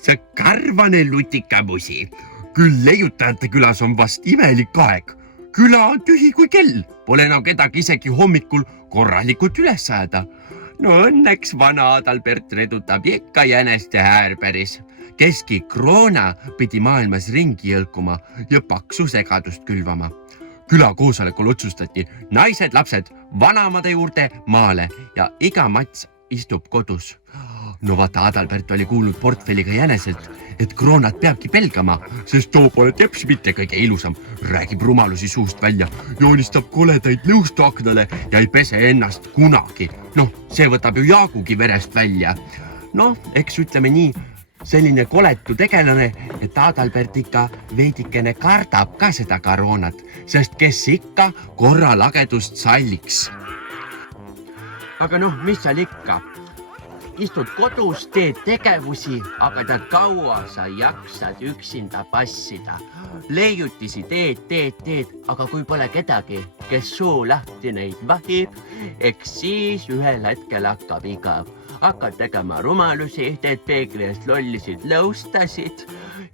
see karvane lutikamusi. Küll leiutajate külas on vast imelik aeg. Küla on tühi kui kell. Pole enam kedagi isegi hommikul korralikult üles ajada. No õnneks vana Adalbert redutab ikka jänest ja häärpäris. Keski kroona pidi maailmas ringi jõlkuma ja paksu segadust külvama. Küla koosolekul otsustati naised, lapsed vanamade juurde maale ja iga mats istub kodus. No vaata, Adalbert oli kuulnud portfelliga jäneselt, et kroonat peabki pelgama, sest too pole teps mitte kõige ilusam. Räägib rumalusi suust välja, joonistab koledaid nõustu aknale ja ei pese ennast kunagi. Noh, see võtab ju Jaagugi verest välja. Noh, eks ütleme nii, selline koletu tegelane, et Adalbert ikka veidikene kardab ka seda koroonat, sest kes ikka korra lagedust salliks. Aga noh, mis seal ikka? Istud kodus, teed tegevusi, aga tead kaua sa jaksad üksinda passida. Leiutisi teed, aga kui pole kedagi, kes suu lahti neid vahib, eks siis ühel hetkel hakkab igav. Hakkad tegema rumalusi, teed peegli eest lollisid lõustasid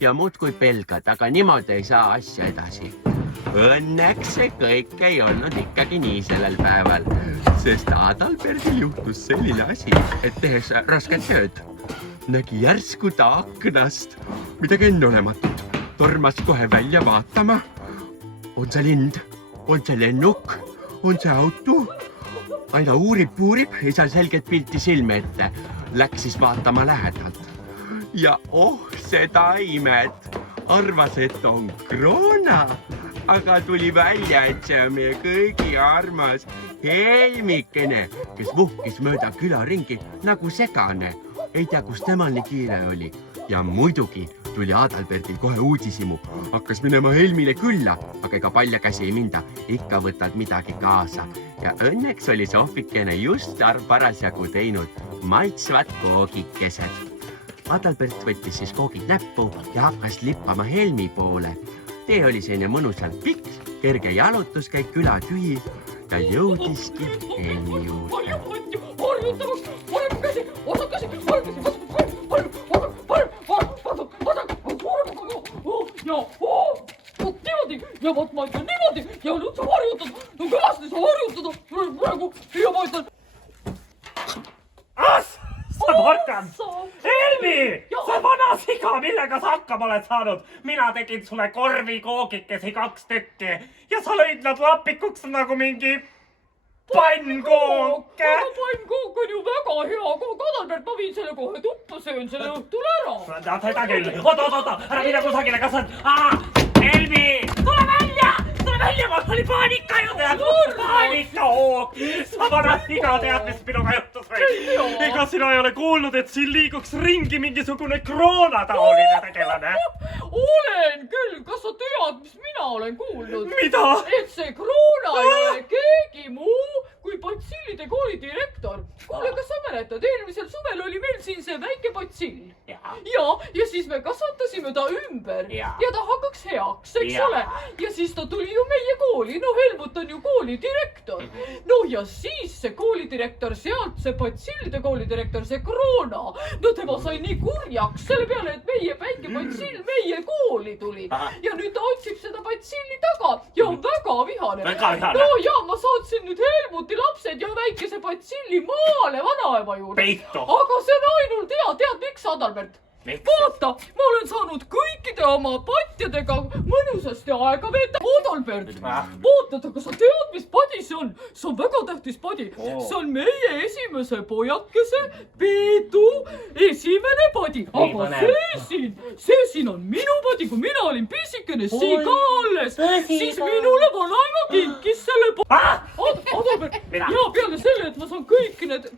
ja muudkui pelgad, aga niimoodi ei saa asja edasi. Õnneks see kõik ei olnud ikkagi nii sellel päeval, sest Adalbertil juhtus selline asi, et tehes rasket tööd. Nägi järsku ta aknast midagi enneolematut. Tormas kohe välja vaatama. On see lind? On see lennuk? On see auto? Aina uurib, ei saa selget pilti silme ette. Läks siis vaatama lähedalt. Ja seda imet. Arvas, et on kroona. Aga tuli välja, et see on meie kõigi armas Helmikene, kes vuhkis mööda küla ringi nagu segane. Ei tea, kus temal nii kiire oli. Ja muidugi tuli Adalbertil kohe uudisimu. Hakkas minema Helmile külla, aga ega palja käsi ei minda. Ikka võtad midagi kaasa. Ja õnneks oli Sohvikene just parasjagu teinud maitsvad koogikesed. Adalbert võttis siis koogid näppu ja hakkas lippama Helmi poole. Tee oli selline mõnusalt pikk, kerge jalutuskäik, küla tühi ja jõudiski Helmi juurde. Ja vot ma ütlen niimoodi ja nüüd sa varjutad. No kõvasti sa varjutada. Praegu ja ma ütlen. Sa porkan! Helmi! See vana siga, millega sa hakkama oled saanud. Mina tegin sulle korvi koogikesi 2 tükki ja sa lõid nad lapikuks nagu mingi pannkooke. Pannkook on ju väga hea. Adalbert, ma viin selle kohe tuppa, söön selle õhtul ära. Seda küll. Oota, ära mida kusagile, kas on... Helmi! Tule välja! Must oli paanika ju tead! Paanikahoog! Sa vana siga tead, mis minuga juhtus või? Ega sina ei ole kuulnud, et siin liiguks ringi mingisugune kroonataoline tegelane? Olen küll. Kas sa tead, mis mina olen kuulnud? Mida? Et see kroona ei ole keegi muu kui Patsillide kooli direktor. Kuule, kas sa mäletad, eelmisel suvel oli meil siin see väike Patsill. Ja siis me kasvatasime ta ümber ja ta hakkaks heaks, eks ole? Ja siis ta tuli ju meie kooli. No Helmut on ju koolidirektor. No ja siis see koolidirektor sealt, see Patsillide koolidirektor, see kroona. No tema sai nii kurjaks selle peale, et meie väike Patsill meie kooli tuli. Ja nüüd ta otsib seda Patsilli taga ja on väga vihane. No ja ma saatsin nüüd Helmuti lapsed ja väikese Patsilli maale vanaema juurde. Peitu. Aga see on ainult hea. Tead, miks, Adalbert? Vaata, ma olen saanud kõikide oma patjadega mõnusasti aega veeta. Adalbert, vaata, aga sa tead, mis padi see on? See on väga tähtis padi. See on meie esimese pojakese Peetu esimene padi. Aga see siin on minu padi, kui mina olin pisikene siga alles. Siis minule vanaema kinkis selle Adalbert, ja peale selle, et ma saan kõik need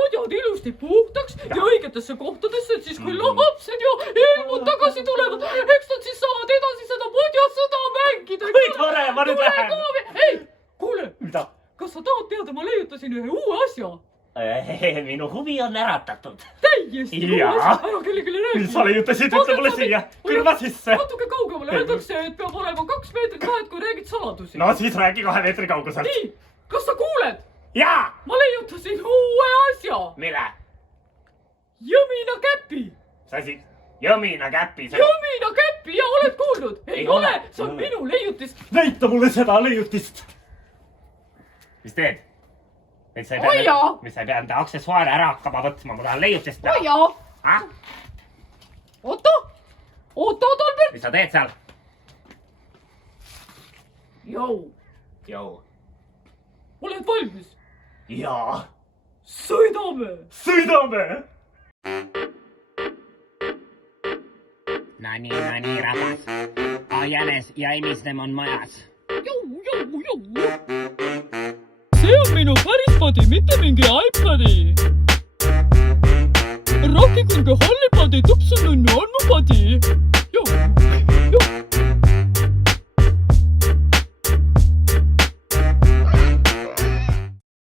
padjad ilusti puhtaks ja õigetesse kohtadesse, et siis kui lapsed ja Helmut tagasi tulevad, eks nad siis saavad edasi seda padjasõda mängida. Või tore, ma nüüd lähen. Ei, kuule, mida? Kas sa tahad teada, ma leiutasin ühe uue asja? Minu huvi on äratatud. Täiesti uue asja, ära kellelegi räägi. Sa leiutasid, ütle mulle siia, kõrva sisse. Natuke kaugemale, öeldakse, et peab olema 2 meetrit vahet, kui räägid saladusi. No siis räägi 2 meetri kauguselt. Nii, kas sa kuuled? Jaa! Ma leiutasin uue asja. Mille? Jõmina käpi. See asi, Jõmina käppi. Jõmina käppi ja oled kuulnud? Ei ole, see on minu leiutis. Näita mulle seda leiutist. Mis teed? Mis sa ei pea enda aksessuaare ära hakkama võtma, ma tahan leiutist. Oota, Albert. Mis sa teed seal? Jou. Oled valmis? Jaa. Sõidame. No niin, rapas. Jänes ja Emisnem on majas. Jou. See on minu päris padi, mitte mingi iPadi. Rocky külge hallipadi, tupsu nunnu on mu padi.